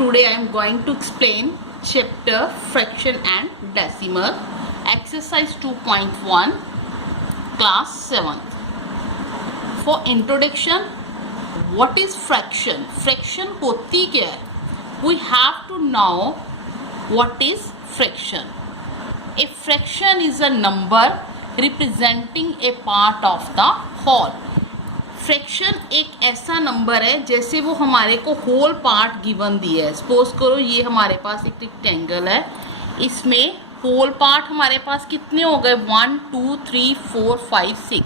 today I am going to explain chapter fraction and decimal, exercise 2.1, class 7th. For introduction, what is fraction? Fraction होती क्या है? We have to know what is fraction. A fraction is a number representing a part of the whole. Fraction एक ऐसा number है जैसे वो हमारे को होल पार्ट गिवन दिया है. सपोज करो ये हमारे पास एक रेक्टेंगल है, इसमें होल पार्ट हमारे पास कितने हो गए 1 2 3 4 5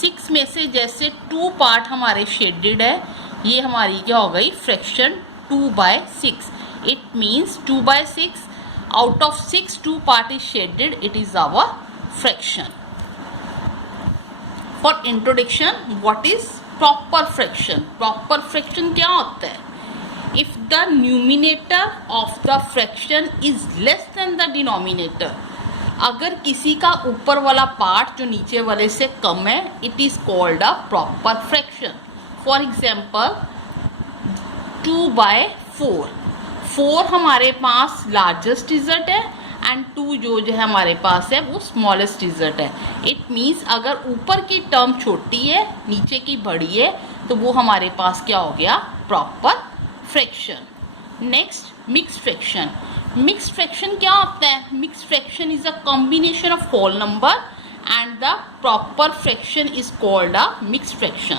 6 में से जैसे 2 पार्ट हमारे शेडेड है, ये हमारी क्या हो गई fraction 2/6. It means 2/6 out of 6 2 part is shaded, it is our fraction. For introduction, what is proper fraction? Proper fraction क्या होता है? If the numerator of the fraction is less than the denominator, अगर किसी का ऊपर वाला part जो नीचे वाले से कम है, it is called a proper fraction. For example, 2/4. 4 हमारे पास लार्जेस्ट डिजिट है एंड 2 जो है हमारे पास है वो स्मॉलेस्ट डिजिट है. इट मीन्स अगर ऊपर की टर्म छोटी है नीचे की बड़ी है तो वो हमारे पास क्या हो गया proper fraction. Next mixed fraction. Mixed fraction क्या होता है? Mixed fraction is a combination of whole number and the proper fraction is called a mixed fraction.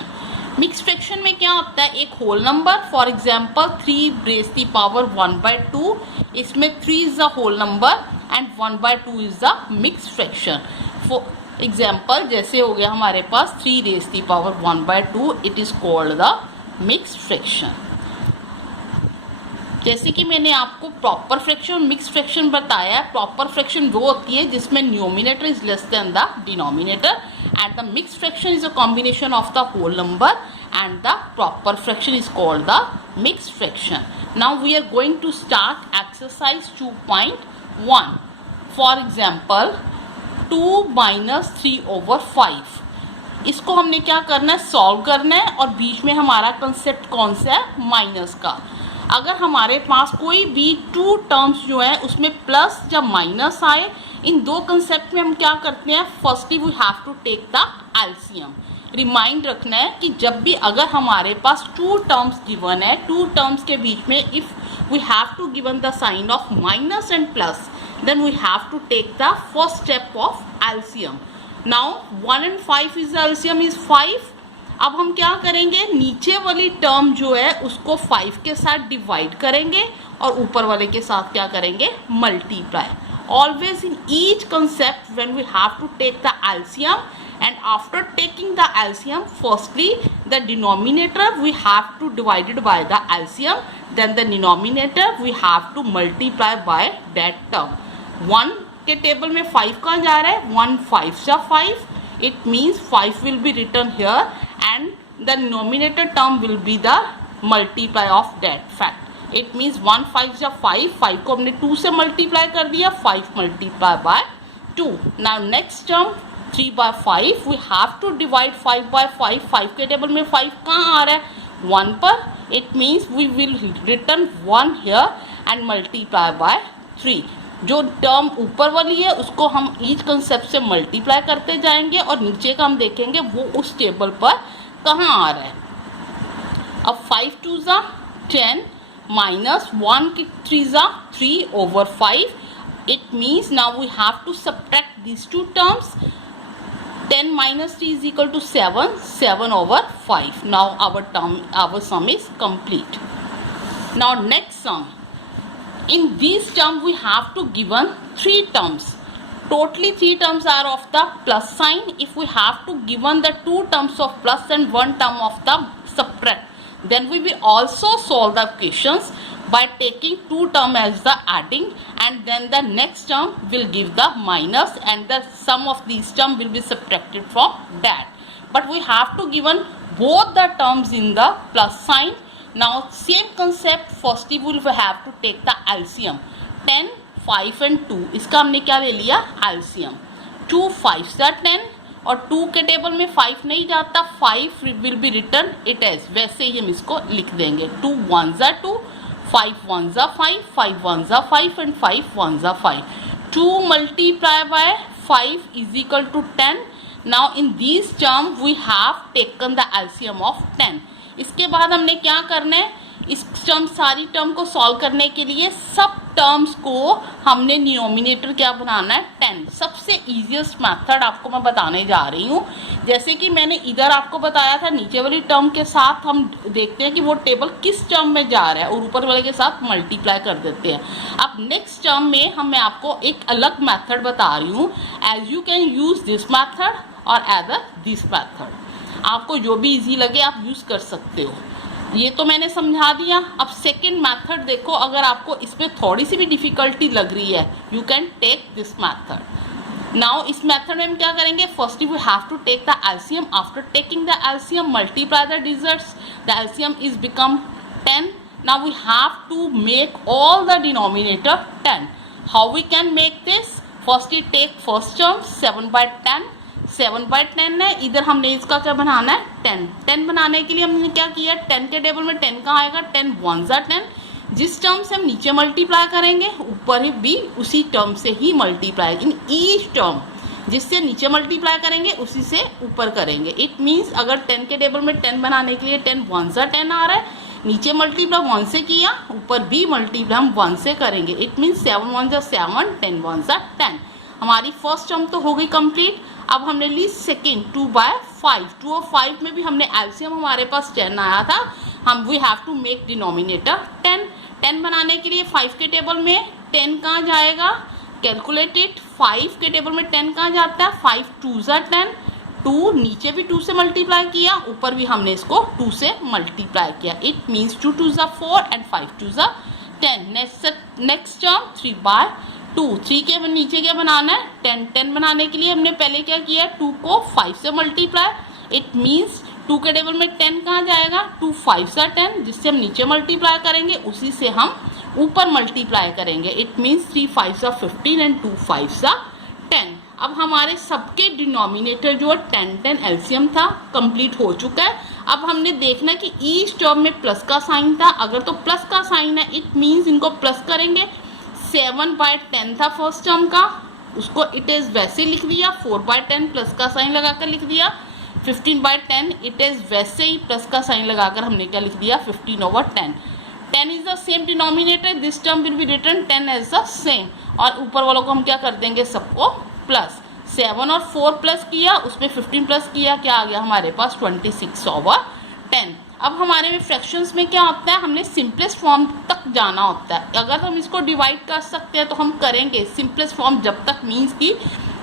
Mixed fraction में क्या होता है? एक होल नंबर, फॉर एग्जाम्पल 3^1/2, इसमें 3 is the whole number and 1/2 is the mixed fraction. For example जैसे हो गया हमारे पास 3^1/2, it is called the mixed fraction. जैसे कि मैंने आपको प्रॉपर फ्रैक्शन और मिक्स्ड फ्रैक्शन बताया. प्रॉपर फ्रैक्शन वो होती है जिसमें numerator is less than the denominator and the mixed fraction is a combination of the whole number and the proper fraction is called the mixed fraction. Now we are going to start exercise 2.1. For example, 2 - 3/5. इसको हमने क्या करना है? Solve करना है और बीच में हमारा कंसेप्ट कौन सा है? माइनस का. अगर हमारे पास कोई भी 2 टर्म्स जो है उसमें प्लस या माइनस आए, इन 2 कंसेप्ट में हम क्या करते हैं? Firstly we have to take the LCM. Remind रखना है कि जब भी अगर हमारे पास 2 टर्म्स गिवन है, 2 टर्म्स के बीच में if we have to given the sign of minus and plus, then we have to take the first step of LCM. Now 1 and 5 is LCM is 5. अब हम क्या करेंगे? नीचे वाली टर्म जो है उसको 5 के साथ डिवाइड करेंगे और ऊपर वाले के साथ क्या करेंगे? Multiply. Always in each concept when we have to take the LCM, and after taking the LCM, firstly the denominator we have to divide it by the LCM, then the denominator we have to multiply by that term. 1 के table में 5 कहाँ जा रहा है? 1 5 जा 5. It means 5 will be written here and the denominator term will be the multiply of that fact. It means 1 5 या 5. 5 को हमने 2 से मल्टीप्लाई कर दिया, 5 multiply by 2. Now next term 3/5, we have to divide 5/5. 5 के टेबल में 5 कहाँ आ रहा है? 1 पर. It means we will return 1 here and multiply by 3. जो टर्म ऊपर वाली है उसको हम ईच कंसेप्ट से मल्टीप्लाई करते जाएंगे और नीचे का हम देखेंगे वो उस टेबल पर कहाँ आ रहा है. अब 5 2 10 minus 1 3 3/5. It means now we have to subtract these 2 terms. 10 - 3 is equal to 7. 7/5. Now our sum is complete. Now next sum. In this term we have to given 3 terms. Totally 3 terms are of the plus sign. If we have to given the 2 terms of plus and 1 term of the subtract, then we will also solve the equations by taking 2 term as the adding, and then the next term will give the minus and the sum of these term will be subtracted from that. But we have to given both the terms in the plus sign. Now same concept, firstly we will have to take the LCM. 10 5 and 2, इसका हमने क्या ले लिया? LCM. 2 5 = 10 और 2 के table में 5 नहीं जाता, 5 will be return it as. वैसे ही हम इसको लिख देंगे. 2 1 = 2, 5 ones are 5, 5 ones are 5 and 5 ones are 5. 2 multiply by 5 is equal to 10. Now in these term we have taken the LCM of 10. इसके बाद हमने क्या करना है, इस टर्म सारी टर्म को सॉल्व करने के लिए सब टर्म्स को हमने डिनोमिनेटर क्या बनाना है 10. सबसे इजीएस्ट मेथड आपको मैं बताने जा रही हूँ. जैसे कि मैंने इधर आपको बताया था नीचे वाली टर्म के साथ हम देखते हैं कि वो टेबल किस टर्म में जा रहा है और ऊपर वाले के साथ मल्टीप्लाई कर देते हैं. अब नेक्स्ट टर्म में मैं आपको एक अलग मेथड बता रही हूँ. As you can use this method और एदर दिस मेथड, आपको जो भी इजी लगे आप यूज कर सकते हो. ये तो मैंने समझा दिया. अब सेकंड मेथड देखो, अगर आपको इसमें थोड़ी सी भी डिफिकल्टी लग रही है you can take this method. Now इस मेथड में हम क्या करेंगे, firstly we have to take the LCM. After taking the LCM multiply the digits, the LCM is become 10. Now we have to make all the denominator 10. How we can make this, firstly take first term 7/10. 7/10 है, इधर हमने इसका क्या बनाना है 10. 10 बनाने के लिए हमने क्या किया, 10 के टेबल में 10 कहाँ आएगा, 10 ones are 10. जिस टर्म से हम नीचे मल्टीप्लाई करेंगे ऊपर ही भी उसी टर्म से ही मल्टीप्लाई, इन ईच टर्म जिससे नीचे मल्टीप्लाई करेंगे उसी से ऊपर करेंगे. इट मीन्स अगर 10 के टेबल में 10 बनाने के लिए 10 ones are 10 आ रहा है, नीचे मल्टीप्लाई 1 से किया, ऊपर भी मल्टीप्लाई हम 1 से करेंगे. It means 7 ones are 7, 10 ones are 10. हमारी फर्स्ट टर्म तो हो गई कंप्लीट. अब हमने ली सेकेंड 2/5. 2 और 5 में भी हमने एलसीएम हमारे पास 10 आया था. हम we have to make denominator 10. 10 बनाने के लिए 5 के टेबल में 10 कहाँ जाएगा, कैलकुलेटेड. 5 के टेबल में 10 कहाँ जाता है, 5 2s are 10. 2 नीचे भी 2 से मल्टीप्लाई किया, ऊपर भी हमने इसको 2 से मल्टीप्लाई किया. It means 2 2s are 4 and 5 2s are 10. Next term 3/2. 3 के नीचे क्या बनाना है 10. 10 बनाने के लिए हमने पहले क्या किया, 2 को 5 से मल्टीप्लाई. इट मीन्स 2 के टेबल में 10 कहाँ जाएगा, 2 5s are 10, जिससे हम नीचे मल्टीप्लाई करेंगे उसी से हम ऊपर मल्टीप्लाई करेंगे. It means 3 5s are 15 and 2 5s are 10. अब हमारे सबके डिनोमिनेटर जो 10 एलसीएम था कंप्लीट हो चुका है. अब हमने देखना कि ईच टर्म में प्लस का साइन था. अगर तो प्लस का साइन है इट मीन्स इनको प्लस करेंगे. 7/10 था फर्स्ट टर्म का, उसको इट इज वैसे लिख दिया. 4/10 प्लस का साइन लगाकर लिख दिया. 15/10 इट इज वैसे ही प्लस का साइन लगाकर हमने क्या लिख दिया 15/10. 10 is the same denominator, this term will be written 10 as the same. और ऊपर वालों को हम क्या कर देंगे सबको प्लस. 7 और 4 प्लस किया, उसमें 15 प्लस किया, क्या आ गया हमारे पास 26/10. अब हमारे में फ्रैक्शंस में क्या होता है, हमने सिंपलेस्ट फॉर्म तक जाना होता है. अगर हम इसको डिवाइड कर सकते हैं तो हम करेंगे सिंपलेस्ट फॉर्म जब तक, मीन्स कि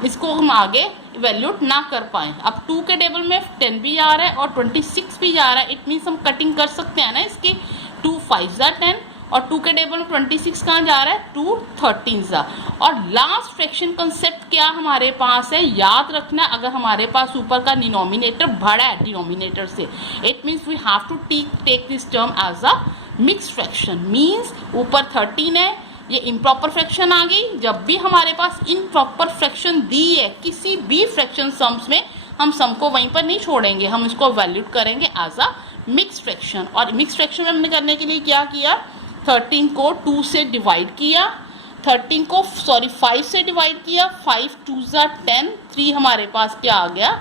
इसको हम आगे इवेल्यूट ना कर पाएँ. अब 2 के टेबल में 10 भी जा रहा है और 26 भी जा रहा है. इट मीन्स हम कटिंग कर सकते हैं ना इसकी. 2 5s are 10 और 2 के टेबल में 26 कहाँ जा रहा है, 2 13s are. और लास्ट फ्रैक्शन कंसेप्ट क्या हमारे पास है, याद रखना. अगर हमारे पास ऊपर का डिनोमिनेटर बड़ा है डिनोमिनेटर से, it means we have to take this term as a mixed fraction. Means ऊपर 13 है, ये इम्प्रॉपर फ्रैक्शन आ गई. जब भी हमारे पास इम्प्रॉपर फ्रैक्शन दी है किसी भी फ्रैक्शन सम्स में, हम सम को वहीं पर नहीं छोड़ेंगे, हम इसको वैल्यूट करेंगे एज अ मिक्स्ड फ्रैक्शन. और मिक्स्ड फ्रैक्शन में हमने करने के लिए क्या किया, 13 को 2 से डिवाइड किया, 13 को 5 से डिवाइड किया. 5 2s are 10, 3 हमारे पास क्या आ गया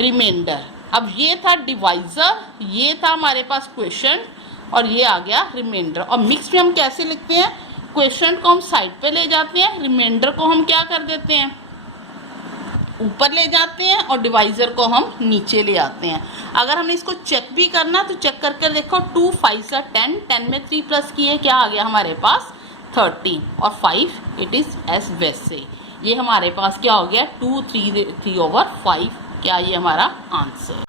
रिमाइंडर. अब ये था डिवाइजर, ये था हमारे पास क्वेश्चन और ये आ गया रिमाइंडर. और मिक्स में हम कैसे लिखते हैं, क्वेश्चन को हम साइड पे ले जाते हैं, रिमाइंडर को हम क्या कर देते हैं ऊपर ले जाते हैं और डिवाइजर को हम नीचे ले आते हैं. अगर हमने इसको चेक भी करना तो चेक करके देखो. 2 5s are 10, 10 में 3 प्लस किए, क्या आ गया हमारे पास 13 और 5 इट इज एस वैसे. ये हमारे पास क्या हो गया 2 3/5. क्या ये हमारा आंसर.